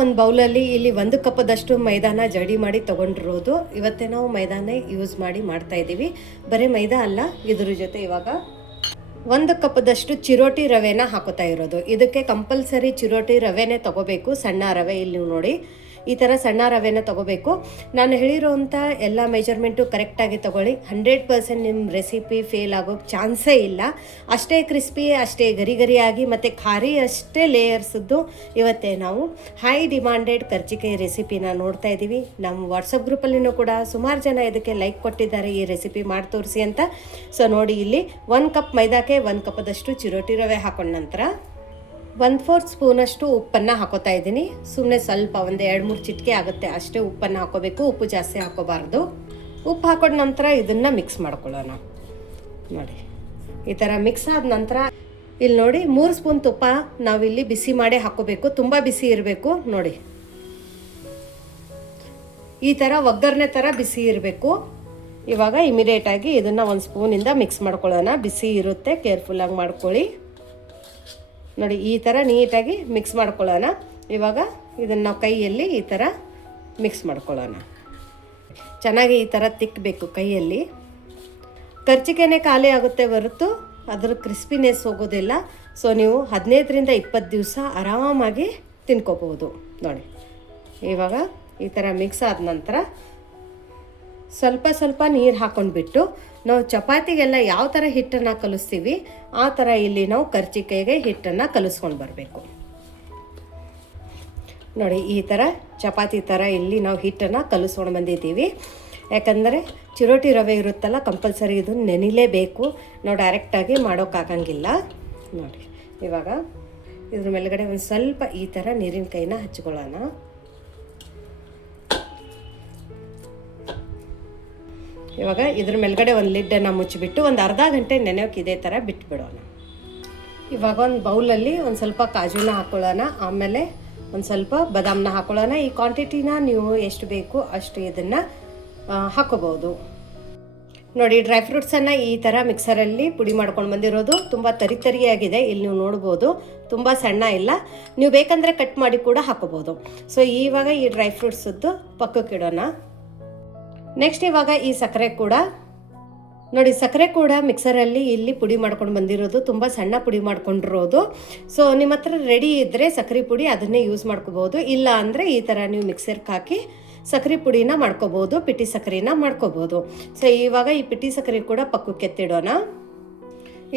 ಒಂದು ಬೌಲಲ್ಲಿ ಇಲ್ಲಿ ಒಂದು ಕಪ್ಪದಷ್ಟು ಮೈದಾನ ಜಡಿ ಮಾಡಿ ತಗೊಂಡಿರೋದು. ಇವತ್ತೇ ನಾವು ಮೈದಾನ ಯೂಸ್ ಮಾಡಿ ಮಾಡ್ತಾ ಇದ್ದೀವಿ. ಬರೀ ಮೈದಾ ಅಲ್ಲ, ಇದ್ರ ಜೊತೆ ಇವಾಗ ಒಂದು ಕಪ್ಪದಷ್ಟು ಚಿರೋಟಿ ರವೆನ ಹಾಕೋತಾ ಇರೋದು. ಇದಕ್ಕೆ ಕಂಪಲ್ಸರಿ ಚಿರೋಟಿ ರವೆನೇ ತಗೋಬೇಕು. ಸಣ್ಣ ರವೆ ಇಲ್ಲಿ ನೋಡಿ. ಈ ಥರ ಸಣ್ಣ ರವೆನ ತಗೋಬೇಕು. ನಾನು ಹೇಳಿರೋವಂಥ ಎಲ್ಲ ಮೆಜರ್ಮೆಂಟು ಕರೆಕ್ಟಾಗಿ ತಗೊಳ್ಳಿ. ಹಂಡ್ರೆಡ್ ಪರ್ಸೆಂಟ್ ನಿಮ್ಮ ರೆಸಿಪಿ ಫೇಲ್ ಆಗೋಕ್ಕೆ ಚಾನ್ಸೇ ಇಲ್ಲ. ಅಷ್ಟೇ ಕ್ರಿಸ್ಪಿ ಅಷ್ಟೇ ಗರಿ ಗರಿಯಾಗಿ, ಮತ್ತು ಖಾರಿ ಅಷ್ಟೇ ಲೇಯರ್ಸದ್ದು ಇವತ್ತೇ ನಾವು ಹೈ ಡಿಮಾಂಡೆಡ್ ಕರ್ಜಿಕಾಯಿ ರೆಸಿಪಿನ ನೋಡ್ತಾ ಇದ್ದೀವಿ ನಮ್ಮ ವಾಟ್ಸಪ್ ಗ್ರೂಪಲ್ಲಿನೂ ಕೂಡ ಸುಮಾರು ಜನ ಇದಕ್ಕೆ ಲೈಕ್ ಕೊಟ್ಟಿದ್ದಾರೆ ಈ ರೆಸಿಪಿ ಮಾಡಿ ತೋರಿಸಿ ಅಂತ. ಸೊ ನೋಡಿ ಇಲ್ಲಿ ಒನ್ ಕಪ್ ಮೈದಾಕ್ಕೆ ಒಂದು ಕಪ್ದಷ್ಟು ಚಿರೋಟಿ ರವೆ ಹಾಕೊಂಡ ನಂತರ ಒಂದು ಫೋರ್ತ್ ಸ್ಪೂನಷ್ಟು ಉಪ್ಪನ್ನು ಹಾಕೋತಾ ಇದ್ದೀನಿ. ಸುಮ್ಮನೆ ಸ್ವಲ್ಪ ಒಂದು ಎರಡು ಮೂರು ಚಿಟಿಕೆ ಆಗುತ್ತೆ, ಅಷ್ಟೇ ಉಪ್ಪನ್ನು ಹಾಕೋಬೇಕು, ಉಪ್ಪು ಜಾಸ್ತಿ ಹಾಕೋಬಾರ್ದು. ಉಪ್ಪು ಹಾಕೊಂಡ ನಂತರ ಇದನ್ನು ಮಿಕ್ಸ್ ಮಾಡ್ಕೊಳ್ಳೋಣ. ನೋಡಿ, ಈ ಥರ ಮಿಕ್ಸ್ ಆದ ನಂತರ ಇಲ್ಲಿ ನೋಡಿ, ಮೂರು ಸ್ಪೂನ್ ತುಪ್ಪ ನಾವಿಲ್ಲಿ ಬಿಸಿ ಮಾಡಿ ಹಾಕೋಬೇಕು, ತುಂಬ ಬಿಸಿ ಇರಬೇಕು. ನೋಡಿ, ಈ ಥರ ಒಗ್ಗರಣೆ ಥರ ಬಿಸಿ ಇರಬೇಕು. ಇವಾಗ ಇಮಿಡಿಯೇಟಾಗಿ ಇದನ್ನು ಒಂದು ಸ್ಪೂನಿಂದ ಮಿಕ್ಸ್ ಮಾಡ್ಕೊಳ್ಳೋಣ. ಬಿಸಿ ಇರುತ್ತೆ ಕೇರ್ಫುಲ್ಲಾಗಿ ಮಾಡ್ಕೊಳ್ಳಿ. ನೋಡಿ, ಈ ಥರ ನೀಟಾಗಿ ಮಿಕ್ಸ್ ಮಾಡ್ಕೊಳ್ಳೋಣ. ಇವಾಗ ಇದನ್ನು ನಾವು ಕೈಯಲ್ಲಿ ಈ ಥರ ಮಿಕ್ಸ್ ಮಾಡ್ಕೊಳ್ಳೋಣ. ಚೆನ್ನಾಗಿ ಈ ಥರ ತಿಕ್ಕಬೇಕು ಕೈಯಲ್ಲಿ. ಖರ್ಚಿಗೆನೆ ಖಾಲಿ ಆಗುತ್ತೆ ಹೊರತು ಅದರ ಕ್ರಿಸ್ಪಿನೆಸ್ ಹೋಗೋದಿಲ್ಲ. ಸೊ ನೀವು ಹದಿನೈದರಿಂದ ಇಪ್ಪತ್ತು ದಿವಸ ಆರಾಮಾಗಿ ತಿನ್ಕೋಬಹುದು. ನೋಡಿ, ಇವಾಗ ಈ ಥರ ಮಿಕ್ಸ್ ಆದ ನಂತರ ಸ್ವಲ್ಪ ಸ್ವಲ್ಪ ನೀರು ಹಾಕೊಂಡ್ಬಿಟ್ಟು ನಾವು ಚಪಾತಿಗೆಲ್ಲ ಯಾವ ಥರ ಹಿಟ್ಟನ್ನು ಕಲಿಸ್ತೀವಿ, ಆ ಥರ ಇಲ್ಲಿ ನಾವು ಕರ್ಜಿಕಾಯಿಗೆ ಹಿಟ್ಟನ್ನು ಕಲಿಸ್ಕೊಂಡು ಬರಬೇಕು. ನೋಡಿ, ಈ ಥರ ಚಪಾತಿ ಥರ ಇಲ್ಲಿ ನಾವು ಹಿಟ್ಟನ್ನು ಕಲಿಸ್ಕೊಂಡು ಬಂದಿದ್ದೀವಿ. ಯಾಕಂದರೆ ಚಿರೋಟಿ ರವೆ ಇರುತ್ತಲ್ಲ, ಕಂಪಲ್ಸರಿ ಇದು ನೆನಿಲೇಬೇಕು. ನಾವು ಡೈರೆಕ್ಟಾಗಿ ಮಾಡೋಕ್ಕಾಗಂಗಿಲ್ಲ. ನೋಡಿ, ಇವಾಗ ಇದ್ರ ಮೇಲುಗಡೆ ಒಂದು ಸ್ವಲ್ಪ ಈ ಥರ ನೀರಿನ ಕೈನ ಹಚ್ಕೊಳ್ಳೋಣ. ಇವಾಗ ಇದ್ರ ಮೇಲ್ಗಡೆ ಒಂದು ಲಿಡ್ಡನ್ನು ಮುಚ್ಚಿಬಿಟ್ಟು ಒಂದು ಅರ್ಧ ಗಂಟೆ ನೆನೆಯೋಕೆ ಇದೇ ಥರ ಬಿಟ್ಬಿಡೋಣ. ಇವಾಗ ಒಂದು ಬೌಲಲ್ಲಿ ಒಂದು ಸ್ವಲ್ಪ ಕಾಜುನ ಹಾಕೊಳ್ಳೋಣ, ಆಮೇಲೆ ಒಂದು ಸ್ವಲ್ಪ ಬದಾಮನ್ನ ಹಾಕೊಳ್ಳೋಣ. ಈ ಕ್ವಾಂಟಿಟಿನ ನೀವು ಎಷ್ಟು ಬೇಕು ಅಷ್ಟು ಇದನ್ನು ಹಾಕೋಬೋದು ನೋಡಿ, ಡ್ರೈ ಫ್ರೂಟ್ಸನ್ನು ಈ ಥರ ಮಿಕ್ಸರಲ್ಲಿ ಪುಡಿ ಮಾಡ್ಕೊಂಡು ಬಂದಿರೋದು ತುಂಬ ತರಿ ತರಿಯಾಗಿದೆ. ಇಲ್ಲಿ ನೀವು ನೋಡ್ಬೋದು, ತುಂಬ ಸಣ್ಣ ಇಲ್ಲ. ನೀವು ಬೇಕಂದರೆ ಕಟ್ ಮಾಡಿ ಕೂಡ ಹಾಕೋಬೋದು ಸೊ ಇವಾಗ ಈ ಡ್ರೈ ಫ್ರೂಟ್ಸದ್ದು ಪಕ್ಕಕ್ಕಿಡೋಣ ನೆಕ್ಸ್ಟ್ ಇವಾಗ ಈ ಸಕ್ಕರೆ ಕೂಡ. ನೋಡಿ, ಸಕ್ಕರೆ ಕೂಡ ಮಿಕ್ಸರಲ್ಲಿ ಇಲ್ಲಿ ಪುಡಿ ಮಾಡ್ಕೊಂಡು ಬಂದಿರೋದು, ತುಂಬ ಸಣ್ಣ ಪುಡಿ ಮಾಡ್ಕೊಂಡಿರೋದು. ಸೊ ನಿಮ್ಮ ಹತ್ರ ರೆಡಿ ಇದ್ದರೆ ಸಕ್ಕರೆ ಪುಡಿ ಅದನ್ನೇ ಯೂಸ್ ಮಾಡ್ಕೋಬೋದು. ಇಲ್ಲ ಅಂದರೆ ಈ ಥರ ನೀವು ಮಿಕ್ಸರ್ಗೆ ಹಾಕಿ ಸಕ್ಕರೆ ಪುಡಿನ ಮಾಡ್ಕೋಬೋದು, ಪಿಟಿ ಸಕ್ಕರೆನ ಮಾಡ್ಕೋಬೋದು. ಸೊ ಇವಾಗ ಈ ಪಿಟಿ ಸಕ್ಕರೆ ಕೂಡ ಪಕ್ಕಕ್ಕೆ ಎತ್ತಿಡೋಣ.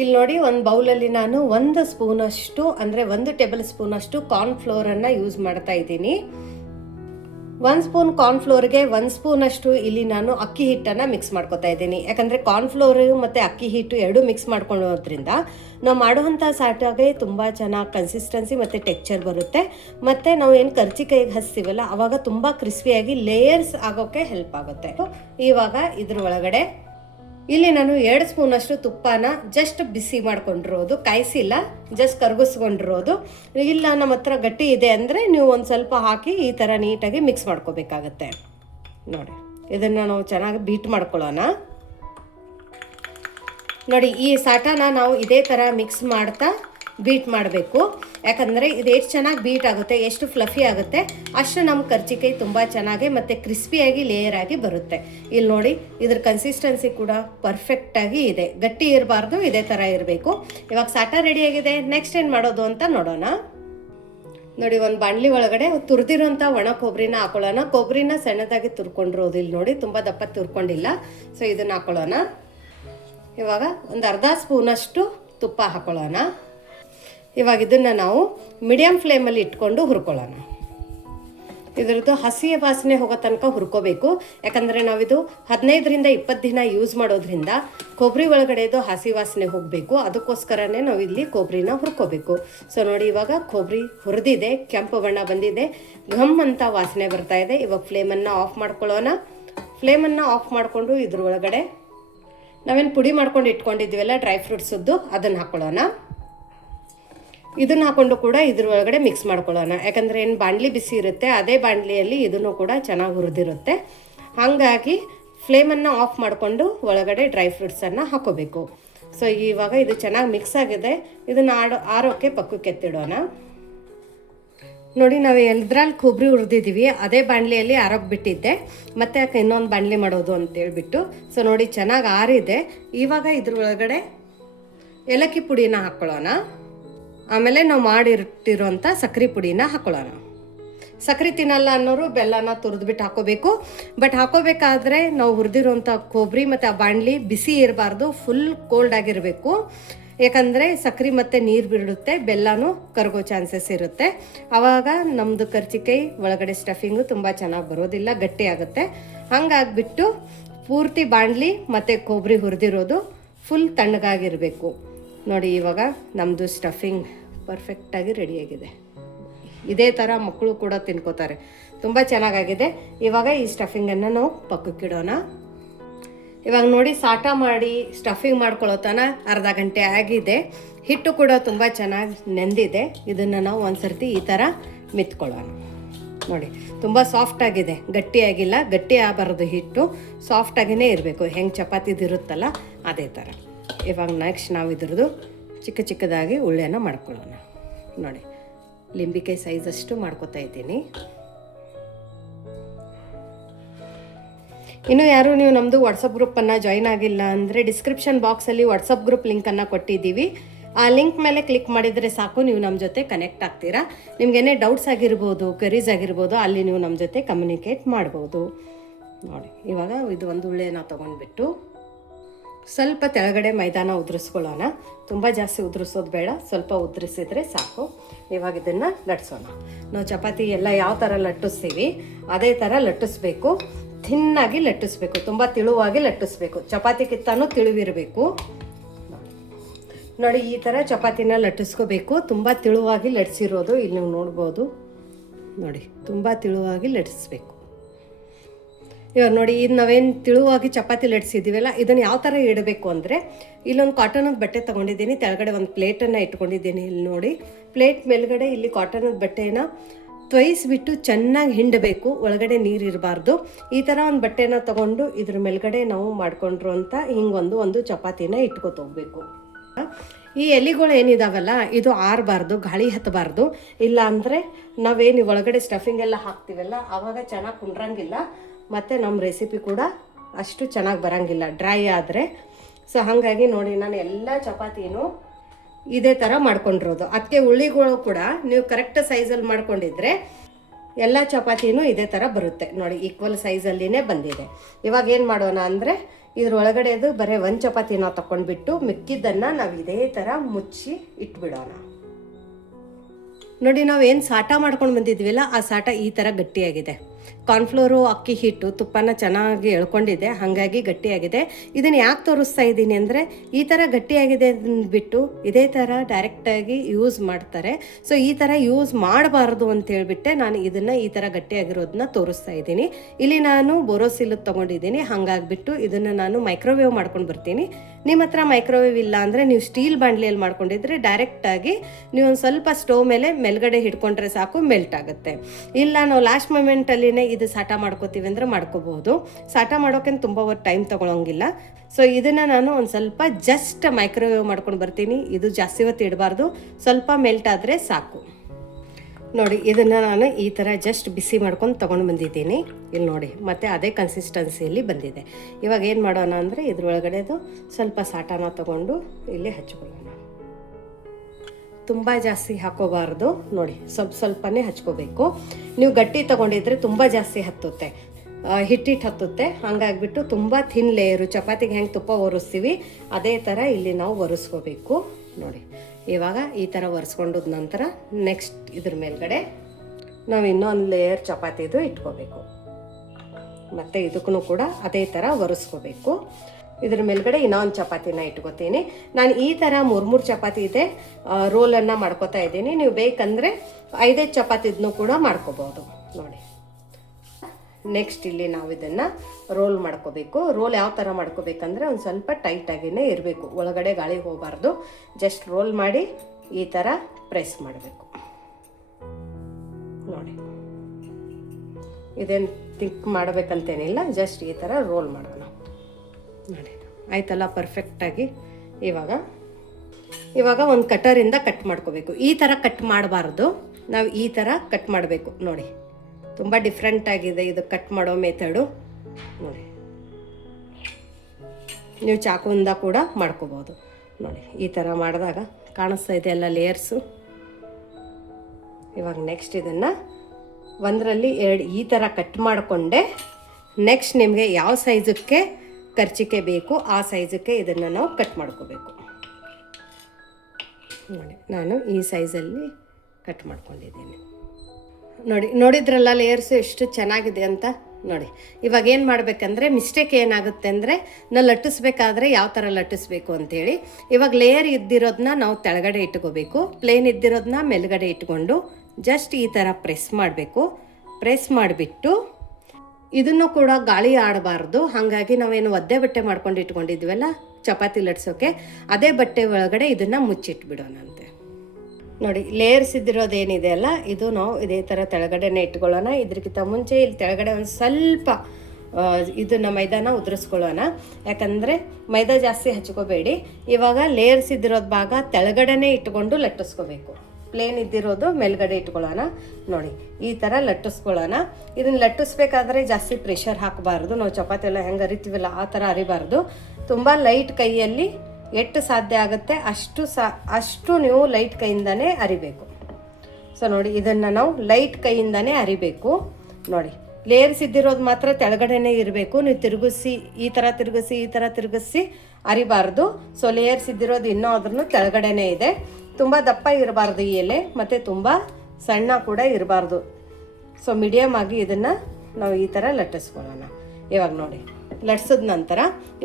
ಇಲ್ಲಿ ನೋಡಿ, ಒಂದು ಬೌಲಲ್ಲಿ ನಾನು ಒಂದು ಸ್ಪೂನಷ್ಟು, ಅಂದರೆ ಒಂದು ಟೇಬಲ್ ಸ್ಪೂನಷ್ಟು ಕಾರ್ನ್ಫ್ಲೋರನ್ನು ಯೂಸ್ ಮಾಡ್ತಾ ಇದ್ದೀನಿ. ಒಂದು ಸ್ಪೂನ್ ಕಾರ್ನ್ಫ್ಲೋರ್ಗೆ ಒಂದು ಸ್ಪೂನಷ್ಟು ಇಲ್ಲಿ ನಾನು ಅಕ್ಕಿ ಹಿಟ್ಟನ್ನು ಮಿಕ್ಸ್ ಮಾಡ್ಕೊತಾ ಇದ್ದೀನಿ. ಯಾಕಂದರೆ ಕಾರ್ನ್ಫ್ಲೋರ್ ಮತ್ತು ಅಕ್ಕಿ ಹಿಟ್ಟು ಎರಡೂ ಮಿಕ್ಸ್ ಮಾಡ್ಕೊಳ್ಳೋದ್ರಿಂದ ನಾವು ಮಾಡುವಂಥ ಸಾಟಾಗೆ ತುಂಬ ಚೆನ್ನಾಗಿ ಕನ್ಸಿಸ್ಟೆನ್ಸಿ ಮತ್ತು ಟೆಕ್ಚರ್ ಬರುತ್ತೆ. ಮತ್ತು ನಾವು ಏನು ಕರ್ಚಿಕಾಯಿಗೆ ಹಚ್ತೀವಲ್ಲ ಆವಾಗ ತುಂಬ ಕ್ರಿಸ್ಪಿಯಾಗಿ ಲೇಯರ್ಸ್ ಆಗೋಕ್ಕೆ ಹೆಲ್ಪ್ ಆಗುತ್ತೆ. ಇವಾಗ ಇದ್ರ ಒಳಗಡೆ ಇಲ್ಲಿ ನಾನು ಎರಡು ಸ್ಪೂನಷ್ಟು ತುಪ್ಪನ ಜಸ್ಟ್ ಬಿಸಿ ಮಾಡ್ಕೊಂಡಿರೋದು. ಕಾಯಿಸಿಲ್ಲ ಜಸ್ಟ್ ಕರ್ಗಿಸ್ಕೊಂಡಿರೋದು. ಇಲ್ಲ, ನಮ್ಮ ಹತ್ರ ಗಟ್ಟಿ ಇದೆ ಅಂದರೆ ನೀವು ಒಂದು ಸ್ವಲ್ಪ ಹಾಕಿ ಈ ಥರ ನೀಟಾಗಿ ಮಿಕ್ಸ್ ಮಾಡ್ಕೋಬೇಕಾಗತ್ತೆ. ನೋಡಿ, ಇದನ್ನು ನಾವು ಚೆನ್ನಾಗಿ ಬೀಟ್ ಮಾಡ್ಕೊಳ್ಳೋಣ. ನೋಡಿ, ಈ ಸಾಟನ ನಾವು ಇದೇ ಥರ ಮಿಕ್ಸ್ ಮಾಡ್ತಾ ಬೀಟ್ ಮಾಡಬೇಕು. ಯಾಕಂದರೆ ಇದು ಎಷ್ಟು ಚೆನ್ನಾಗಿ ಬೀಟ್ ಆಗುತ್ತೆ, ಎಷ್ಟು ಫ್ಲಫಿ ಆಗುತ್ತೆ, ಅಷ್ಟು ನಮ್ಮ ಕರ್ಚಿಕಾಯಿ ತುಂಬ ಚೆನ್ನಾಗಿ ಮತ್ತು ಕ್ರಿಸ್ಪಿಯಾಗಿ ಲೇಯರ್ ಆಗಿ ಬರುತ್ತೆ. ಇಲ್ಲಿ ನೋಡಿ, ಇದ್ರ ಕನ್ಸಿಸ್ಟೆನ್ಸಿ ಕೂಡ ಪರ್ಫೆಕ್ಟಾಗಿ ಇದೆ. ಗಟ್ಟಿ ಇರಬಾರ್ದು, ಇದೇ ಥರ ಇರಬೇಕು. ಇವಾಗ ಸಾಟ ರೆಡಿಯಾಗಿದೆ ನೆಕ್ಸ್ಟ್ ಏನು ಮಾಡೋದು ಅಂತ ನೋಡೋಣ. ನೋಡಿ, ಒಂದು ಬಾಣಲಿ ಒಳಗಡೆ ತುರಿದಿರೋಂಥ ಒಣ ಕೊಬ್ಬರಿನ ಹಾಕೊಳ್ಳೋಣ. ಕೊಬ್ಬರಿನ ಸಣ್ಣದಾಗಿ ತುರ್ಕೊಂಡಿರೋದು ಇಲ್ಲಿ ನೋಡಿ ತುಂಬ ದಪ್ಪ ತುರ್ಕೊಂಡಿಲ್ಲ. ಸೊ ಇದನ್ನು ಹಾಕೊಳ್ಳೋಣ. ಇವಾಗ ಒಂದು ಅರ್ಧ ಸ್ಪೂನಷ್ಟು ತುಪ್ಪ ಹಾಕೊಳ್ಳೋಣ. ಇವಾಗ ಇದನ್ನು ನಾವು ಮೀಡಿಯಮ್ ಫ್ಲೇಮಲ್ಲಿ ಇಟ್ಕೊಂಡು ಹುರ್ಕೊಳ್ಳೋಣ. ಇದರದ್ದು ಹಸಿ ವಾಸನೆ ಹೋಗೋ ತನಕ ಹುರ್ಕೋಬೇಕು. ಯಾಕಂದರೆ ನಾವಿದು ಹದಿನೈದರಿಂದ ಇಪ್ಪತ್ತು ದಿನ ಯೂಸ್ ಮಾಡೋದ್ರಿಂದ ಕೊಬ್ಬರಿ ಒಳಗಡೆದು ಹಸಿ ವಾಸನೆ ಹೋಗಬೇಕು. ಅದಕ್ಕೋಸ್ಕರನೇ ನಾವು ಇಲ್ಲಿ ಕೊಬ್ಬರಿನ ಹುರ್ಕೋಬೇಕು. ಸೊ ನೋಡಿ ಇವಾಗ ಕೊಬ್ಬರಿ ಹುರಿದಿದೆ, ಕೆಂಪು ಬಣ್ಣ ಬಂದಿದೆ. ಘಮ್ ಅಂತ ವಾಸನೆ ಬರ್ತಾ ಇದೆ. ಇವಾಗ ಫ್ಲೇಮನ್ನು ಆಫ್ ಮಾಡ್ಕೊಳ್ಳೋಣ. ಫ್ಲೇಮನ್ನು ಆಫ್ ಮಾಡಿಕೊಂಡು ಇದ್ರ ಒಳಗಡೆ ನಾವೇನು ಪುಡಿ ಮಾಡ್ಕೊಂಡು ಇಟ್ಕೊಂಡಿದ್ದೀವಲ್ಲ ಡ್ರೈ ಫ್ರೂಟ್ಸದ್ದು ಅದನ್ನು ಹಾಕೊಳ್ಳೋಣ. ಇದನ್ನು ಹಾಕೊಂಡು ಕೂಡ ಇದ್ರ ಒಳಗಡೆ ಮಿಕ್ಸ್ ಮಾಡ್ಕೊಳ್ಳೋಣ. ಯಾಕಂದರೆ ಏನು ಬಾಣಲಿ ಬಿಸಿ ಇರುತ್ತೆ, ಅದೇ ಬಾಣಲಿಯಲ್ಲಿ ಇದನ್ನು ಕೂಡ ಚೆನ್ನಾಗಿ ಹುರಿದಿರುತ್ತೆ. ಹಾಗಾಗಿ ಫ್ಲೇಮನ್ನು ಆಫ್ ಮಾಡಿಕೊಂಡು ಒಳಗಡೆ ಡ್ರೈ ಫ್ರೂಟ್ಸನ್ನು ಹಾಕೋಬೇಕು. ಸೊ ಇವಾಗ ಇದು ಚೆನ್ನಾಗಿ ಮಿಕ್ಸ್ ಆಗಿದೆ. ಇದನ್ನು ಆಡೋ ಆರೋಕ್ಕೆ ಪಕ್ಕಕ್ಕೆ ಎತ್ತಿಡೋಣ. ನೋಡಿ, ನಾವು ಎಲ್ದ್ರಲ್ಲಿ ಕೊಬ್ಬರಿ ಹುರಿದಿದ್ದೀವಿ ಅದೇ ಬಾಣಲಿಯಲ್ಲಿ ಆರೋಗ್ ಬಿಟ್ಟಿದ್ದೆ. ಮತ್ತೆ ಯಾಕೆ ಇನ್ನೊಂದು ಬಾಣಲಿ ಮಾಡೋದು ಅಂತ ಹೇಳ್ಬಿಟ್ಟು. ಸೊ ನೋಡಿ, ಚೆನ್ನಾಗಿ ಆರಿದೆ. ಇವಾಗ ಇದ್ರೊಳಗಡೆ ಏಲಕ್ಕಿ ಪುಡಿನ ಹಾಕ್ಕೊಳ್ಳೋಣ ಆಮೇಲೆ ನಾವು ಮಾಡಿಟ್ಟಿರೋಂಥ ಸಕ್ಕರೆ ಪುಡಿನ ಹಾಕೊಳ್ಳೋಣ. ಸಕ್ಕರೆ ತಿನ್ನಲ್ಲ ಅನ್ನೋರು ಬೆಲ್ಲನ ತುರಿದ್ಬಿಟ್ಟು ಹಾಕೋಬೇಕು. ಬಟ್ ಹಾಕೋಬೇಕಾದ್ರೆ ನಾವು ಹುರಿದಿರೋಂಥ ಕೊಬ್ಬರಿ ಮತ್ತು ಆ ಬಾಣಲಿ ಬಿಸಿ ಇರಬಾರ್ದು ಫುಲ್ ಕೋಲ್ಡ್ ಆಗಿರಬೇಕು. ಯಾಕಂದರೆ ಸಕ್ಕರೆ ಮತ್ತು ನೀರು ಬಿಡುತ್ತೆ, ಬೆಲ್ಲನೂ ಕರಗೋ ಚಾನ್ಸಸ್ ಇರುತ್ತೆ. ಆವಾಗ ನಮ್ಮದು ಕರ್ಚಿಕೈ ಒಳಗಡೆ ಸ್ಟಫಿಂಗು ತುಂಬ ಚೆನ್ನಾಗಿ ಬರೋದಿಲ್ಲ, ಗಟ್ಟಿ ಆಗುತ್ತೆ. ಹಂಗಾಗ್ಬಿಟ್ಟು ಪೂರ್ತಿ ಬಾಣಲಿ ಮತ್ತು ಕೊಬ್ಬರಿ ಹುರಿದಿರೋದು ಫುಲ್ ತಣ್ಣಗಾಗಿರಬೇಕು. ನೋಡಿ, ಇವಾಗ ನಮ್ಮದು ಸ್ಟಫಿಂಗ್ ಪರ್ಫೆಕ್ಟಾಗಿ ರೆಡಿಯಾಗಿದೆ ಇದೇ ಥರ ಮಕ್ಕಳು ಕೂಡ ತಿನ್ಕೋತಾರೆ. ತುಂಬ ಚೆನ್ನಾಗಾಗಿದೆ. ಇವಾಗ ಈ ಸ್ಟಫಿಂಗನ್ನು ನಾವು ಪಕ್ಕಕ್ಕಿಡೋಣ ಇವಾಗ ನೋಡಿ, ಸಾಟ ಮಾಡಿ ಸ್ಟಫಿಂಗ್ ಮಾಡ್ಕೊಳ್ಳೋ ತನ ಅರ್ಧ ಗಂಟೆ ಆಗಿದೆ. ಹಿಟ್ಟು ಕೂಡ ತುಂಬ ಚೆನ್ನಾಗಿ ನೆಂದಿದೆ. ಇದನ್ನು ನಾವು ಒಂದ್ಸರ್ತಿ ಈ ಥರ ಮಿತ್ಕೊಳ್ಳೋಣ. ನೋಡಿ, ತುಂಬ ಸಾಫ್ಟ್ ಆಗಿದೆ. ಗಟ್ಟಿಯಾಗಿಲ್ಲ ಗಟ್ಟಿ ಆಗಬಾರ್ದು ಹಿಟ್ಟು. ಸಾಫ್ಟಾಗಿಯೇ ಇರಬೇಕು. ಹೆಂಗೆ ಚಪಾತಿದಿರುತ್ತಲ್ಲ, ಅದೇ ಥರ ಇವಾಗ ನೆಕ್ಸ್ಟ್ ನಾವು ಇದ್ರದ್ದು ಚಿಕ್ಕ ಚಿಕ್ಕದಾಗಿ ಉಳ್ಳೆನ ಮಾಡ್ಕೊಳ್ಳೋಣ. ನೋಡಿ ಲಿಂಬಿಕಾಯಿ ಅಷ್ಟು ಮಾಡ್ಕೊತಾ ಇದ್ದೀನಿ. ಇನ್ನು ಯಾರು ನೀವು ನಮ್ಮದು ವಾಟ್ಸಪ್ ಗ್ರೂಪನ್ನು ಜಾಯ್ನ್ ಆಗಿಲ್ಲ ಅಂದರೆ ಡಿಸ್ಕ್ರಿಪ್ಷನ್ ಬಾಕ್ಸಲ್ಲಿ ವಾಟ್ಸಪ್ ಗ್ರೂಪ್ ಲಿಂಕನ್ನು ಕೊಟ್ಟಿದ್ದೀವಿ. ಆ ಲಿಂಕ್ ಮೇಲೆ ಕ್ಲಿಕ್ ಮಾಡಿದರೆ ಸಾಕು, ನೀವು ನಮ್ಮ ಜೊತೆ ಕನೆಕ್ಟ್ ಆಗ್ತೀರಾ. ನಿಮಗೇನೇ ಡೌಟ್ಸ್ ಆಗಿರ್ಬೋದು ಕರೀಸ್ ಆಗಿರ್ಬೋದು, ಅಲ್ಲಿ ನೀವು ನಮ್ಮ ಜೊತೆ ಕಮ್ಯುನಿಕೇಟ್ ಮಾಡ್ಬೋದು. ನೋಡಿ, ಇವಾಗ ಇದು ಒಂದು ಉಳ್ಳೆನ ತೊಗೊಂಡ್ಬಿಟ್ಟು ಸ್ವಲ್ಪ ತೆಳಗಡೆ ಮೈದಾನ ಉದುರಿಸ್ಕೊಳ್ಳೋಣ. ತುಂಬ ಜಾಸ್ತಿ ಉದುರಿಸೋದು ಬೇಡ, ಸ್ವಲ್ಪ ಉದುರಿಸಿದರೆ ಸಾಕು. ಇವಾಗ ಇದನ್ನು ಲಟ್ಟಿಸೋಣ ನಾವು ಚಪಾತಿ ಎಲ್ಲ ಯಾವ ಥರ ಲಟ್ಟಿಸ್ತೀವಿ, ಅದೇ ಥರ ಲಟ್ಟಿಸ್ಬೇಕು. ಥಿನ್ನಾಗಿ ಲಟ್ಟಿಸ್ಬೇಕು, ತುಂಬ ತಿಳುವಾಗಿ ಲಟ್ಟಿಸ್ಬೇಕು. ಚಪಾತಿಗಿಂತನೂ ತಿಳಿವಿರಬೇಕು. ನೋಡಿ, ಈ ಥರ ಚಪಾತಿನ ಲಟ್ಟಿಸ್ಕೋಬೇಕು. ತುಂಬ ತಿಳುವಾಗಿ ಲಟ್ಟಿಸಿರೋದು ಇಲ್ಲಿ ನೋಡ್ಬೋದು. ನೋಡಿ, ತುಂಬ ತಿಳುವಾಗಿ ಲಟ್ಟಿಸ್ಬೇಕು. ಇವಾಗ ನೋಡಿ, ಇದು ನಾವೇನು ತಿಳುವಾಗಿ ಚಪಾತಿ ಲಟ್ಸಿದ್ದೀವಲ್ಲ ಇದನ್ನು ಯಾವ ಥರ ಇಡಬೇಕು ಅಂದರೆ, ಇಲ್ಲೊಂದು ಕಾಟನದ ಬಟ್ಟೆ ತೊಗೊಂಡಿದ್ದೀನಿ, ತೆಳಗಡೆ ಒಂದು ಪ್ಲೇಟನ್ನು ಇಟ್ಕೊಂಡಿದ್ದೀನಿ ಇಲ್ಲಿ ನೋಡಿ. ಪ್ಲೇಟ್ ಮೇಲ್ಗಡೆ ಇಲ್ಲಿ ಕಾಟನದ ಬಟ್ಟೆನ ತ್ವಯಿಸ್ಬಿಟ್ಟು ಚೆನ್ನಾಗಿ ಹಿಂಡಬೇಕು, ಒಳಗಡೆ ನೀರು ಇರಬಾರ್ದು. ಈ ಥರ ಒಂದು ಬಟ್ಟೆನ ತಗೊಂಡು ಇದ್ರ ಮೇಲ್ಗಡೆ ನಾವು ಮಾಡ್ಕೊಂಡ್ರು ಅಂತ ಹಿಂಗೊಂದು ಒಂದು ಚಪಾತಿನ ಇಟ್ಕೊತ ಹೋಗ್ಬೇಕು. ಈ ಎಲೆಗಳು ಏನಿದಾವಲ್ಲ, ಇದು ಆರಬಾರ್ದು, ಗಾಳಿ ಹತ್ತಬಾರ್ದು ಇಲ್ಲ ಅಂದರೆ ನಾವೇನು ಒಳಗಡೆ ಸ್ಟಫಿಂಗ್ ಎಲ್ಲ ಹಾಕ್ತೀವಲ್ಲ, ಆವಾಗ ಚೆನ್ನಾಗಿ ಕುಂಡ್ರಂಗಿಲ್ಲ. ಮತ್ತು ನಮ್ಮ ರೆಸಿಪಿ ಕೂಡ ಅಷ್ಟು ಚೆನ್ನಾಗಿ ಬರೋಂಗಿಲ್ಲ ಡ್ರೈ ಆದರೆ. ಸೊ ಹಾಗಾಗಿ ನೋಡಿ ನಾನು ಎಲ್ಲ ಚಪಾತಿನೂ ಇದೇ ಥರ ಮಾಡ್ಕೊಂಡಿರೋದು. ಅದಕ್ಕೆ ಉಳ್ಳಿಗಳು ಕೂಡ ನೀವು ಕರೆಕ್ಟ್ ಸೈಜಲ್ಲಿ ಮಾಡ್ಕೊಂಡಿದ್ರೆ ಎಲ್ಲ ಚಪಾತಿನೂ ಇದೇ ಥರ ಬರುತ್ತೆ. ನೋಡಿ ಈಕ್ವಲ್ ಸೈಜಲ್ಲಿನೇ ಬಂದಿದೆ. ಇವಾಗ ಏನು ಮಾಡೋಣ ಅಂದರೆ ಇದ್ರೊಳಗಡೆದು ಬರೀ ಒಂದು ಚಪಾತಿನ ತಗೊಂಡ್ಬಿಟ್ಟು ಮಿಕ್ಕಿದ್ದನ್ನು ನಾವು ಇದೇ ಥರ ಮುಚ್ಚಿ ಇಟ್ಬಿಡೋಣ. ನೋಡಿ ನಾವು ಏನು ಸಾಟ ಮಾಡ್ಕೊಂಡು ಬಂದಿದ್ವಿಲ್ಲ, ಆ ಸಾಟ ಈ ಥರ ಗಟ್ಟಿಯಾಗಿದೆ. ಕಾರ್ನ್ಫ್ಲೋರು, ಅಕ್ಕಿ ಹಿಟ್ಟು ತುಪ್ಪನ ಚೆನ್ನಾಗಿ ಎಳ್ಕೊಂಡಿದೆ, ಹಾಗಾಗಿ ಗಟ್ಟಿಯಾಗಿದೆ. ಇದನ್ನು ಯಾಕೆ ತೋರಿಸ್ತಾ ಇದ್ದೀನಿ ಅಂದರೆ, ಈ ಥರ ಗಟ್ಟಿಯಾಗಿದೆ ಬಿಟ್ಟು ಇದೇ ಥರ ಡೈರೆಕ್ಟಾಗಿ ಯೂಸ್ ಮಾಡ್ತಾರೆ. ಸೊ ಈ ಥರ ಯೂಸ್ ಮಾಡಬಾರ್ದು ಅಂತ ಹೇಳಿಬಿಟ್ಟೆ ನಾನು ಇದನ್ನು ಈ ಥರ ಗಟ್ಟಿಯಾಗಿರೋದನ್ನ ತೋರಿಸ್ತಾ ಇದ್ದೀನಿ. ಇಲ್ಲಿ ನಾನು ಬೋರೋಸಿಲ್ ತೊಗೊಂಡಿದ್ದೀನಿ, ಹಾಗಾಗಿಬಿಟ್ಟು ಇದನ್ನು ನಾನು ಮೈಕ್ರೋವೇವ್ ಮಾಡ್ಕೊಂಡು ಬರ್ತೀನಿ. ನಿಮ್ಮ ಹತ್ರ ಮೈಕ್ರೋವೇವ್ ಇಲ್ಲ ಅಂದರೆ ನೀವು ಸ್ಟೀಲ್ ಬಾಂಡ್ಲಿಯಲ್ಲಿ ಮಾಡ್ಕೊಂಡಿದ್ರೆ ಡೈರೆಕ್ಟಾಗಿ ನೀವು ಒಂದು ಸ್ವಲ್ಪ ಸ್ಟೋವ್ ಮೇಲೆ ಮೇಲ್ಗಡೆ ಹಿಡ್ಕೊಂಡ್ರೆ ಸಾಕು ಮೆಲ್ಟ್ ಆಗುತ್ತೆ. ಇಲ್ಲ, ನಾವು ಲಾಸ್ಟ್ ಮೂಮೆಂಟಲ್ಲಿನೇ ಇದು ಸಾಟ ಮಾಡ್ಕೋತೀವಿ ಅಂದರೆ ಮಾಡ್ಕೋಬಹುದು. ಸಾಟ ಮಾಡೋಕೆ ತುಂಬ ಹೊತ್ತು ಟೈಮ್ ತೊಗೊಳಂಗಿಲ್ಲ. ಸೊ ಇದನ್ನು ನಾನು ಒಂದು ಸ್ವಲ್ಪ ಜಸ್ಟ್ ಮೈಕ್ರೋವೇವ್ ಮಾಡ್ಕೊಂಡು ಬರ್ತೀನಿ. ಇದು ಜಾಸ್ತಿ ಹೊತ್ತು ಇಡಬಾರ್ದು. ಸ್ವಲ್ಪ ಮೆಲ್ಟ್ ಆದರೆ ಸಾಕು. ನೋಡಿ, ಇದನ್ನು ನಾನು ಈ ಥರ ಜಸ್ಟ್ ಬಿಸಿ ಮಾಡ್ಕೊಂಡು ತೊಗೊಂಡು ಬಂದಿದ್ದೀನಿ. ಇಲ್ಲಿ ನೋಡಿ, ಮತ್ತು ಅದೇ ಕನ್ಸಿಸ್ಟೆನ್ಸಿಯಲ್ಲಿ ಬಂದಿದೆ. ಇವಾಗ ಏನು ಮಾಡೋಣ ಅಂದರೆ ಇದ್ರೊಳಗಡೆದು ಸ್ವಲ್ಪ ಸಾಟನ ತೊಗೊಂಡು ಇಲ್ಲಿ ಹಚ್ಕೊಳ್ಳೋಣ. ತುಂಬ ಜಾಸ್ತಿ ಹಾಕೋಬಾರ್ದು. ನೋಡಿ, ಸ್ವಲ್ಪ ಸ್ವಲ್ಪನೇ ಹಚ್ಕೋಬೇಕು. ನೀವು ಗಟ್ಟಿ ತೊಗೊಂಡಿದ್ರೆ ತುಂಬ ಜಾಸ್ತಿ ಹತ್ತುತ್ತೆ. ಹಿಟ್ಟಿಟ್ಟು ಹತ್ತುತ್ತೆ. ಹಂಗಾಗ್ಬಿಟ್ಟು ತುಂಬ ಥಿನ್ ಲೇಯರು ಚಪಾತಿಗೆ ಹೆಂಗೆ ತುಪ್ಪ ಒರೆಸ್ತೀವಿ, ಅದೇ ಥರ ಇಲ್ಲಿ ನಾವು ಒರೆಸ್ಕೋಬೇಕು. ನೋಡಿ, ಇವಾಗ ಈ ಥರ ಒರೆಸ್ಕೊಂಡದ ನಂತರ ನೆಕ್ಸ್ಟ್ ಇದ್ರ ಮೇಲ್ಗಡೆ ನಾವು ಇನ್ನೊಂದು ಲೇಯರ್ ಚಪಾತಿದು ಇಟ್ಕೋಬೇಕು. ಮತ್ತು ಇದಕ್ಕೂ ಕೂಡ ಅದೇ ಥರ ಒರೆಸ್ಕೋಬೇಕು. ಇದ್ರ ಮೇಲ್ಗಡೆ ಇನ್ನೊಂದು ಚಪಾತಿನ ಇಟ್ಕೋತೀನಿ. ನಾನು ಈ ಥರ ಮೂರು ಮೂರು ಚಪಾತಿ ಇದೆ ರೋಲನ್ನು ಮಾಡ್ಕೋತಾ ಇದ್ದೀನಿ. ನೀವು ಬೇಕಂದರೆ ಐದೈದು ಚಪಾತಿದ್ನೂ ಕೂಡ ಮಾಡ್ಕೋಬೋದು. ನೋಡಿ. ನೆಕ್ಸ್ಟ್ ಇಲ್ಲಿ ನಾವು ಇದನ್ನು ರೋಲ್ ಮಾಡ್ಕೋಬೇಕು. ರೋಲ್ ಯಾವ ಥರ ಮಾಡ್ಕೋಬೇಕಂದ್ರೆ ಒಂದು ಸ್ವಲ್ಪ ಟೈಟಾಗಿಯೇ ಇರಬೇಕು. ಒಳಗಡೆ ಗಾಳಿ ಹೋಗಬಾರ್ದು. ಜಸ್ಟ್ ರೋಲ್ ಮಾಡಿ ಈ ಥರ ಪ್ರೆಸ್ ಮಾಡಬೇಕು. ನೋಡಿ. ಇದೇನು ತಿಂಕ್ ಮಾಡಬೇಕಂತೇನಿಲ್ಲ ಜಸ್ಟ್ ಈ ಥರ ರೋಲ್ ಮಾಡೋಣ. ನೋಡಿ ಆಯ್ತಲ್ಲ ಪರ್ಫೆಕ್ಟಾಗಿ ಇವಾಗ ಇವಾಗ ಒಂದು ಕಟರಿಂದ ಕಟ್ ಮಾಡ್ಕೋಬೇಕು. ಈ ಥರ ಕಟ್ ಮಾಡಬಾರ್ದು. ನಾವು ಈ ಥರ ಕಟ್ ಮಾಡಬೇಕು. ನೋಡಿ, ತುಂಬ ಡಿಫ್ರೆಂಟಾಗಿದೆ ಇದು ಕಟ್ ಮಾಡೋ ಮೆಥಡು ನೋಡಿ, ನೀವು ಚಾಕುವಿಂದ ಕೂಡ ಮಾಡ್ಕೋಬೋದು. ನೋಡಿ, ಈ ಥರ ಮಾಡಿದಾಗ ಕಾಣಿಸ್ತಾ ಇದೆ ಎಲ್ಲ ಲೇಯರ್ಸು ಇವಾಗ ನೆಕ್ಸ್ಟ್ ಇದನ್ನು ಒಂದರಲ್ಲಿ ಎರಡು ಈ ಥರ ಕಟ್ ಮಾಡಿಕೊಂಡೆ. ನೆಕ್ಸ್ಟ್ ನಿಮಗೆ ಯಾವ ಸೈಜಕ್ಕೆ ಖರ್ಚಿಕೆ ಬೇಕು, ಆ ಸೈಜಕ್ಕೆ ಇದನ್ನು ನಾವು ಕಟ್ ಮಾಡ್ಕೋಬೇಕು. ನೋಡಿ, ನಾನು ಈ ಸೈಜಲ್ಲಿ ಕಟ್ ಮಾಡ್ಕೊಂಡಿದ್ದೀನಿ. ನೋಡಿ, ನೋಡಿದ್ರಲ್ಲ ಲೇಯರ್ಸು ಎಷ್ಟು ಚೆನ್ನಾಗಿದೆ ಅಂತ? ನೋಡಿ, ಇವಾಗ ಏನು ಮಾಡಬೇಕಂದ್ರೆ ಮಿಸ್ಟೇಕ್ ಏನಾಗುತ್ತೆ ಅಂದರೆ ನಾವು ಲಟ್ಟಿಸ್ಬೇಕಾದ್ರೆ ಯಾವ ಥರ ಲಟ್ಟಿಸ್ಬೇಕು ಅಂತೇಳಿ ಇವಾಗ ಲೇಯರ್ ಇದ್ದಿರೋದನ್ನ ನಾವು ತೆಳಗಡೆ ಇಟ್ಕೋಬೇಕು ಪ್ಲೇನ್ ಇದ್ದಿರೋದನ್ನ ಮೇಲ್ಗಡೆ ಇಟ್ಕೊಂಡು ಜಸ್ಟ್ ಈ ಥರ ಪ್ರೆಸ್ ಮಾಡಬೇಕು. ಪ್ರೆಸ್ ಮಾಡಿಬಿಟ್ಟು ಇದನ್ನು ಕೂಡ ಗಾಳಿ ಆಡಬಾರ್ದು. ಹಾಗಾಗಿ ನಾವೇನು ಒದ್ದೆ ಬಟ್ಟೆ ಮಾಡ್ಕೊಂಡು ಇಟ್ಕೊಂಡಿದ್ವಲ್ಲ, ಚಪಾತಿ ಲಟ್ಸೋಕೆ, ಅದೇ ಬಟ್ಟೆ ಒಳಗಡೆ ಇದನ್ನು ಮುಚ್ಚಿಟ್ಬಿಡೋಣಂತೆ. ನೋಡಿ, ಲೇಯರ್ಸ್ ಇದ್ದಿರೋದೇನಿದೆ ಅಲ್ಲ, ಇದು ನಾವು ಇದೇ ಥರ ತೆಳಗಡೆನೆ ಇಟ್ಕೊಳ್ಳೋಣ. ಇದಕ್ಕಿಂತ ಮುಂಚೆ ಇಲ್ಲಿ ತೆಳಗಡೆ ಒಂದು ಸ್ವಲ್ಪ ಇದನ್ನ ಮೈದಾನ ಉದುರಿಸ್ಕೊಳ್ಳೋಣ. ಯಾಕಂದರೆ ಮೈದಾ ಜಾಸ್ತಿ ಹಚ್ಕೋಬೇಡಿ. ಇವಾಗ ಲೇಯರ್ಸ್ ಇದ್ದಿರೋದು ಭಾಗ ತೆಳಗಡೆನೆ ಇಟ್ಕೊಂಡು ಲಟ್ಟಿಸ್ಕೋಬೇಕು. ಪ್ಲೇನ್ ಇದ್ದಿರೋದು ಮೇಲ್ಗಡೆ ಇಟ್ಕೊಳ್ಳೋಣ. ನೋಡಿ, ಈ ಥರ ಲಟ್ಟಿಸ್ಕೊಳ್ಳೋಣ. ಇದನ್ನು ಲಟ್ಟಿಸ್ಬೇಕಾದ್ರೆ ಜಾಸ್ತಿ ಪ್ರೆಷರ್ ಹಾಕಬಾರ್ದು. ನಾವು ಚಪಾತಿ ಎಲ್ಲ ಹೆಂಗೆ ಅರಿತೀವಲ್ಲ, ಆ ಥರ ಅರಿಬಾರ್ದು. ತುಂಬ ಲೈಟ್ ಕೈಯಲ್ಲಿ ಎಷ್ಟು ಸಾಧ್ಯ ಆಗುತ್ತೆ, ಅಷ್ಟು ಸಾ, ಅಷ್ಟು ನೀವು ಲೈಟ್ ಕೈಯಿಂದನೇ ಅರಿಬೇಕು. ಸೊ ನೋಡಿ, ಇದನ್ನು ನಾವು ಲೈಟ್ ಕೈಯಿಂದನೇ ಅರಿಬೇಕು. ನೋಡಿ ಲೇಯರ್ಸ್ ಇದ್ದಿರೋದು ಮಾತ್ರ ತೆಳಗಡೆನೇ ಇರಬೇಕು. ನೀವು ತಿರುಗಿಸಿ, ಈ ಥರ ತಿರುಗಿಸಿ, ಈ ಥರ ತಿರುಗಿಸಿ ಅರಿಬಾರ್ದು. ಸೊ ಲೇಯರ್ಸ್ ಇದ್ದಿರೋದು ಇನ್ನೂ ಅದ್ರೂ ತೆಳಗಡೆನೇ ಇದೆ. ತುಂಬ ದಪ್ಪ ಇರಬಾರ್ದು ಈ ಎಲೆ, ಮತ್ತು ತುಂಬ ಸಣ್ಣ ಕೂಡ ಇರಬಾರ್ದು. ಸೊ ಮೀಡಿಯಮ್ ಆಗಿ ಇದನ್ನು ನಾವು ಈ ಥರ ಲಟ್ಟಿಸ್ಕೊಳ್ಳೋಣ. ಇವಾಗ ನೋಡಿ, ಲಟ್ಸಿದ ನಂತರ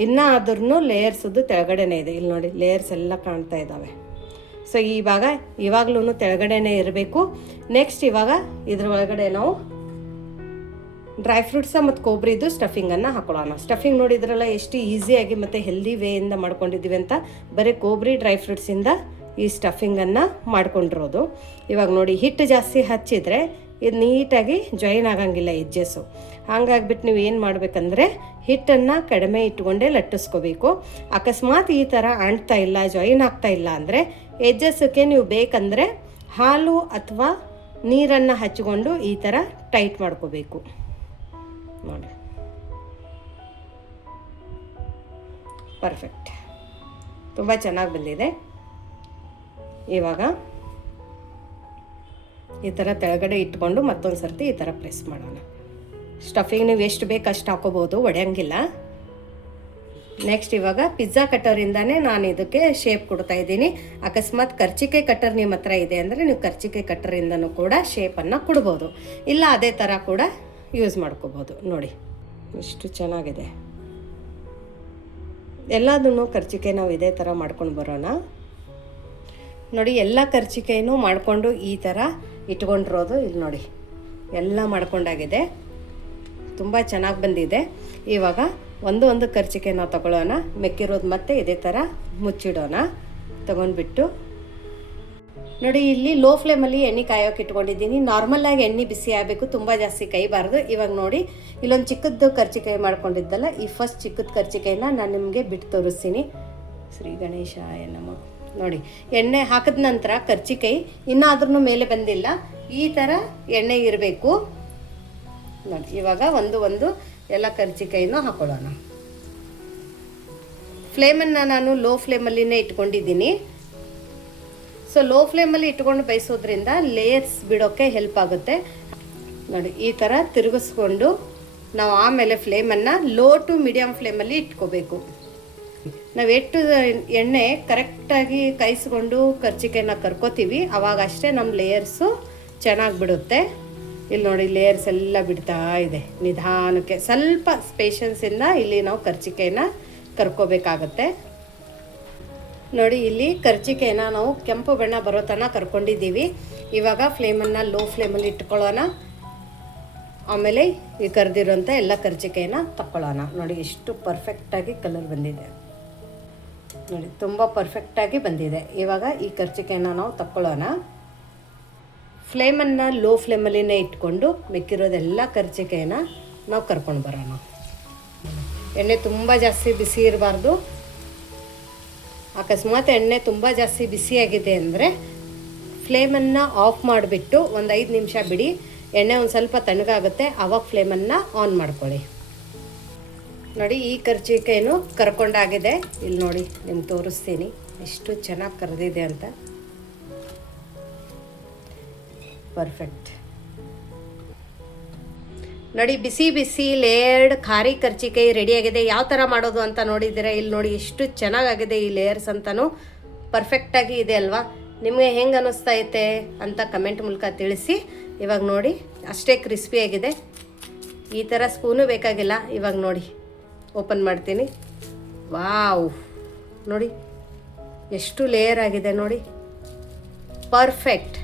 ಇನ್ನೂ ಆದ್ರೂ ಲೇಯರ್ಸದ್ದು ತೆಳಗಡೆನೇ ಇದೆ. ಇಲ್ಲಿ ನೋಡಿ ಲೇಯರ್ಸ್ ಎಲ್ಲ ಕಾಣ್ತಾ ಇದ್ದಾವೆ ಸೊ ಇವಾಗ ಇವಾಗಲೂ ತೆಳಗಡೆನೇ ಇರಬೇಕು. ನೆಕ್ಸ್ಟ್ ಇವಾಗ ಇದ್ರ ಒಳಗಡೆ ನಾವು ಡ್ರೈ ಫ್ರೂಟ್ಸ ಮತ್ತು ಕೊಬ್ಬರಿದು ಸ್ಟಫಿಂಗನ್ನು ಹಾಕೊಳ್ಳೋಣ. ಸ್ಟಫಿಂಗ್ ನೋಡಿದ್ರಲ್ಲ, ಎಷ್ಟು ಈಸಿಯಾಗಿ ಮತ್ತು ಹೆಲ್ದಿ ವೇಯಿಂದ ಮಾಡ್ಕೊಂಡಿದ್ದೀವಿ ಅಂತ. ಬರೀ ಕೊಬ್ಬರಿ ಡ್ರೈ ಫ್ರೂಟ್ಸಿಂದ ಈ ಸ್ಟಫಿಂಗನ್ನು ಮಾಡ್ಕೊಂಡಿರೋದು. ಇವಾಗ ನೋಡಿ, ಹಿಟ್ಟು ಜಾಸ್ತಿ ಹಚ್ಚಿದರೆ ಇದು ನೀಟಾಗಿ ಜಾಯಿನ್ ಆಗಂಗಿಲ್ಲ ಎಜ್ಜಸ್ಸು ಹಾಗಾಗ್ಬಿಟ್ಟು ನೀವು ಏನು ಮಾಡಬೇಕಂದ್ರೆ ಹಿಟ್ಟನ್ನು ಕಡಿಮೆ ಇಟ್ಕೊಂಡೇ ಲಟ್ಟಿಸ್ಕೋಬೇಕು. ಅಕಸ್ಮಾತ್ ಈ ಥರ ಅಂಟ್ತಾ ಇಲ್ಲ ಜಾಯಿನ್ ಆಗ್ತಾ ಇಲ್ಲ ಅಂದರೆ ಎಜ್ಜಸ್ಸಕ್ಕೆ ನೀವು ಬೇಕಂದರೆ ಹಾಲು ಅಥವಾ ನೀರನ್ನು ಹಚ್ಕೊಂಡು ಈ ಥರ ಟೈಟ್ ಮಾಡ್ಕೋಬೇಕು. ನೋಡಿ. ಪರ್ಫೆಕ್ಟ್ ತುಂಬ ಚೆನ್ನಾಗಿ ಬಂದಿದೆ. ಇವಾಗ ಈ ಥರ ತೆಳಗಡೆ ಇಟ್ಕೊಂಡು ಮತ್ತೊಂದು ಸರ್ತಿ ಈ ಥರ ಪ್ರೆಸ್ ಮಾಡೋಣ. ಸ್ಟಫಿಂಗ್ ನೀವು ಎಷ್ಟು ಬೇಕು ಅಷ್ಟು ಹಾಕೋಬೋದು, ಒಡೆಯಂಗಿಲ್ಲ. ನೆಕ್ಸ್ಟ್ ಇವಾಗ ಪಿಜ್ಜಾ ಕಟ್ಟರಿಂದಾನೇ ನಾನು ಇದಕ್ಕೆ ಶೇಪ್ ಕೊಡ್ತಾ ಇದ್ದೀನಿ. ಅಕಸ್ಮಾತ್ ಕರ್ಚಿಕೆ ಕಟ್ಟರ್ ನಿಮ್ಮ ಹತ್ರ ಇದೆ ಅಂದರೆ ನೀವು ಕರ್ಚಿಕೆ ಕಟ್ಟರಿಂದನೂ ಕೂಡ ಶೇಪನ್ನು ಕೊಡ್ಬೋದು. ಇಲ್ಲ ಅದೇ ಥರ ಕೂಡ ಯೂಸ್ ಮಾಡ್ಕೋಬೋದು. ನೋಡಿ, ಎಷ್ಟು ಚೆನ್ನಾಗಿದೆ. ಎಲ್ಲದನ್ನು ಕರ್ಚಿಕೆ ನಾವು ಇದೇ ಥರ ಮಾಡ್ಕೊಂಡು ಬರೋಣ. ನೋಡಿ, ಎಲ್ಲ ಕರ್ಚಿಕಾಯಿನೂ ಮಾಡಿಕೊಂಡು ಈ ಥರ ಇಟ್ಕೊಂಡಿರೋದು ಇಲ್ಲಿ ನೋಡಿ. ಎಲ್ಲ ಮಾಡ್ಕೊಂಡಾಗಿದೆ. ತುಂಬ ಚೆನ್ನಾಗಿ ಬಂದಿದೆ. ಇವಾಗ ಒಂದು ಒಂದು ಕರ್ಚಿಕೆ ತಗೊಳ್ಳೋಣ. ಮೆಕ್ಕಿರೋದು ಮತ್ತೆ ಇದೇ ಥರ ಮುಚ್ಚಿಡೋಣ. ತಗೊಂಡ್ಬಿಟ್ಟು. ನೋಡಿ, ಇಲ್ಲಿ ಲೋ ಫ್ಲೇಮಲ್ಲಿ ಎಣ್ಣೆ ಕಾಯೋಕೆ ಇಟ್ಕೊಂಡಿದ್ದೀನಿ. ನಾರ್ಮಲಾಗಿ ಎಣ್ಣೆ ಬಿಸಿ ಆಗಬೇಕು, ತುಂಬ ಜಾಸ್ತಿ ಕೈಬಾರ್ದು ಇವಾಗ ನೋಡಿ, ಇಲ್ಲೊಂದು ಚಿಕ್ಕದ್ದು ಕರ್ಚಿಕಾಯಿ ಮಾಡ್ಕೊಂಡಿದ್ದಲ್ಲ, ಈ ಫಸ್ಟ್ ಚಿಕ್ಕದ ಕರ್ಚಿಕಾಯಿನ ನಾನು ನಿಮಗೆ ಬಿಟ್ಟು ತೋರಿಸ್ತೀನಿ. ಶ್ರೀ ಗಣೇಶ ನಮ. ನೋಡಿ, ಎಣ್ಣೆ ಹಾಕಿದ ನಂತರ ಕರ್ಚಿಕಾಯಿ ಇನ್ನಾದ್ರೂ ಮೇಲೆ ಬಂದಿಲ್ಲ. ಈ ಥರ ಎಣ್ಣೆ ಇರಬೇಕು. ನೋಡಿ, ಇವಾಗ ಒಂದು ಒಂದು ಎಲ್ಲ ಕರ್ಚಿಕಾಯಿನೂ ಹಾಕೊಳ್ಳೋಣ. ಫ್ಲೇಮನ್ನು ನಾನು ಲೋ ಫ್ಲೇಮಲ್ಲಿನೇ ಇಟ್ಕೊಂಡಿದ್ದೀನಿ. ಸೊ, ಲೋ ಫ್ಲೇಮಲ್ಲಿ ಇಟ್ಕೊಂಡು ಬೇಯಿಸೋದ್ರಿಂದ ಲೇಯರ್ಸ್ ಬಿಡೋಕ್ಕೆ ಹೆಲ್ಪ್ ಆಗುತ್ತೆ. ನೋಡಿ, ಈ ಥರ ತಿರುಗಿಸ್ಕೊಂಡು ನಾವು ಆಮೇಲೆ ಫ್ಲೇಮನ್ನು ಲೋ ಟು ಮೀಡಿಯಮ್ ಫ್ಲೇಮಲ್ಲಿ ಇಟ್ಕೋಬೇಕು. ನಾವು ಎಷ್ಟು ಎಣ್ಣೆ ಕರೆಕ್ಟಾಗಿ ಕಾಯಿಸ್ಕೊಂಡು ಕರ್ಜಿಕಾಯನ್ನ ಕರ್ಕೋತೀವಿ. ಅವಾಗ ಅಷ್ಟೇ ನಮ್ಮ ಲೇಯರ್ಸು ಚೆನ್ನಾಗಿ ಬಿಡುತ್ತೆ. ಇಲ್ಲಿ ನೋಡಿ ಲೇಯರ್ಸ್ ಎಲ್ಲ ಬಿಡ್ತಾ ಇದೆ. ನಿಧಾನಕ್ಕೆ ಸ್ವಲ್ಪ ಸ್ಪೇಷನ್ಸಿಂದ ಇಲ್ಲಿ ನಾವು ಕರ್ಜಿಕಾಯನ್ನ ಕರ್ಕೋಬೇಕಾಗತ್ತೆ. ನೋಡಿ ಇಲ್ಲಿ ಕರ್ಜಿಕಾಯನ್ನ ನಾವು ಕೆಂಪು ಬಣ್ಣ ಬರೋ ತನಕ ಕರ್ಕೊಂಡಿದ್ದೀವಿ. ಇವಾಗ ಫ್ಲೇಮನ್ನು ಲೋ ಫ್ಲೇಮಲ್ಲಿ ಇಟ್ಕೊಳ್ಳೋಣ. ಆಮೇಲೆ ಈ ಕರೆದಿರೋಂಥ ಎಲ್ಲ ಕರ್ಜಿಕಾಯನ್ನ ತಕ್ಕೊಳ್ಳೋಣ. ನೋಡಿ ಎಷ್ಟು ಪರ್ಫೆಕ್ಟಾಗಿ ಕಲರ್ ಬಂದಿದೆ. ನೋಡಿ, ತುಂಬ ಪರ್ಫೆಕ್ಟಾಗಿ ಬಂದಿದೆ. ಇವಾಗ ಈ ಕರ್ಚಿಕೆಯನ್ನು ನಾವು ತಕ್ಕೊಳ್ಳೋಣ. ಫ್ಲೇಮನ್ನು ಲೋ ಫ್ಲೇಮಲ್ಲಿನೇ ಇಟ್ಕೊಂಡು ಮಿಕ್ಕಿರೋದೆಲ್ಲ ಕರ್ಚಿಕೆಯನ್ನು ನಾವು ಕರ್ಕೊಂಡು ಬರೋಣ. ಎಣ್ಣೆ ತುಂಬ ಜಾಸ್ತಿ ಬಿಸಿ ಇರಬಾರ್ದು. ಅಕಸ್ಮಾತ್ ಎಣ್ಣೆ ತುಂಬ ಜಾಸ್ತಿ ಬಿಸಿಯಾಗಿದೆ ಅಂದರೆ ಫ್ಲೇಮನ್ನು ಆಫ್ ಮಾಡಿಬಿಟ್ಟು ಒಂದು ಐದು ನಿಮಿಷ ಬಿಡಿ. ಎಣ್ಣೆ ಒಂದು ಸ್ವಲ್ಪ ತಣ್ಣಗಾಗುತ್ತೆ. ಆವಾಗ ಫ್ಲೇಮನ್ನು ಆನ್ ಮಾಡ್ಕೊಳ್ಳಿ. ನೋಡಿ, ಈ ಕರ್ಜಿಕಾಯಿನೂ ಕರ್ಕೊಂಡಾಗಿದೆ. ಇಲ್ಲಿ ನೋಡಿ, ನಿಮ್ಗೆ ತೋರಿಸ್ತೀನಿ. ಎಷ್ಟು ಚೆನ್ನಾಗಿ ಕರೆದಿದೆ ಅಂತ. ಪರ್ಫೆಕ್ಟ್ ನೋಡಿ, ಬಿಸಿ ಬಿಸಿ ಲೇಯರ್ಡ್ ಖಾರಿ ಕರ್ಜಿಕಾಯಿ ರೆಡಿಯಾಗಿದೆ ಯಾವ ಥರ ಮಾಡೋದು ಅಂತ ನೋಡಿದ್ದೀರಾ? ಇಲ್ಲಿ ನೋಡಿ, ಎಷ್ಟು ಚೆನ್ನಾಗಾಗಿದೆ ಈ ಲೇಯರ್ಸ್ ಅಂತಲೂ ಪರ್ಫೆಕ್ಟಾಗಿ ಇದೆ ಅಲ್ವಾ? ನಿಮಗೆ ಹೆಂಗೆ ಅನ್ನಿಸ್ತಾ ಐತೆ ಅಂತ ಕಮೆಂಟ್ ಮೂಲಕ ತಿಳಿಸಿ. ಇವಾಗ ನೋಡಿ, ಅಷ್ಟೇ ಕ್ರಿಸ್ಪಿಯಾಗಿದೆ ಈ ಥರ ಸ್ಪೂನು ಬೇಕಾಗಿಲ್ಲ. ಇವಾಗ ನೋಡಿ. ಓಪನ್ ಮಾಡ್ತೀನಿ. ವಾವ್. ನೋಡಿ, ಎಷ್ಟು ಲೇಯರ್ ಆಗಿದೆ ನೋಡಿ. ಪರ್ಫೆಕ್ಟ್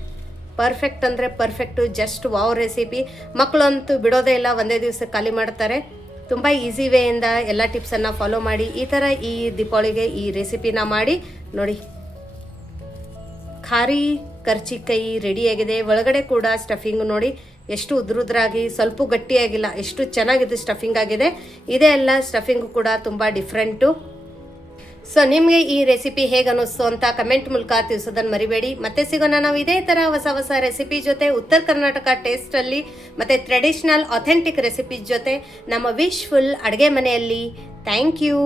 ಪರ್ಫೆಕ್ಟ್ ಅಂದರೆ ಪರ್ಫೆಕ್ಟು ಜಸ್ಟ್ ವಾವ್ ರೆಸಿಪಿ ಮಕ್ಕಳಂತೂ ಬಿಡೋದೇ ಇಲ್ಲ, ಒಂದೇ ದಿವಸ ಖಾಲಿ ಮಾಡ್ತಾರೆ. ತುಂಬ ಈಸಿ ವೇಯಿಂದ ಎಲ್ಲ ಟಿಪ್ಸನ್ನು ಫಾಲೋ ಮಾಡಿ, ಈ ಥರ ಈ ದೀಪಾವಳಿಗೆ ಈ ರೆಸಿಪಿನ ಮಾಡಿ. ನೋಡಿ, ಖಾರಿ ಕರ್ಚಿಕಾಯಿ ರೆಡಿಯಾಗಿದೆ ಒಳಗಡೆ ಕೂಡ ಸ್ಟಫಿಂಗ್ ನೋಡಿ. ಎಷ್ಟು ಉದ್ರುದ್ರಾಗಿ, ಸ್ವಲ್ಪ ಗಟ್ಟಿಯಾಗಿಲ್ಲ, ಎಷ್ಟು ಚೆನ್ನಾಗಿದೆ ಸ್ಟಫಿಂಗ್ ಆಗಿದೆ. ಇದೇ ಎಲ್ಲ ಸ್ಟಫಿಂಗು ಕೂಡ ತುಂಬ ಡಿಫ್ರೆಂಟು ಸೊ ನಿಮಗೆ ಈ ರೆಸಿಪಿ ಹೇಗೆ ಅನ್ನಿಸ್ತು ಅಂತ ಕಮೆಂಟ್ ಮೂಲಕ ತಿಳಿಸೋದನ್ನು ಮರಿಬೇಡಿ. ಮತ್ತೆ ಸಿಗೋಣ ನಾವು ಇದೇ ಥರ ಹೊಸ ಹೊಸ ರೆಸಿಪಿ ಜೊತೆ ಉತ್ತರ ಕರ್ನಾಟಕ ಟೇಸ್ಟಲ್ಲಿ ಮತ್ತು ಟ್ರೆಡಿಷ್ನಲ್ ಅಥೆಂಟಿಕ್ ರೆಸಿಪಿ ಜೊತೆ ನಮ್ಮ ವಿಶ್ ಫುಲ್ ಅಡುಗೆ ಮನೆಯಲ್ಲಿ. Thank you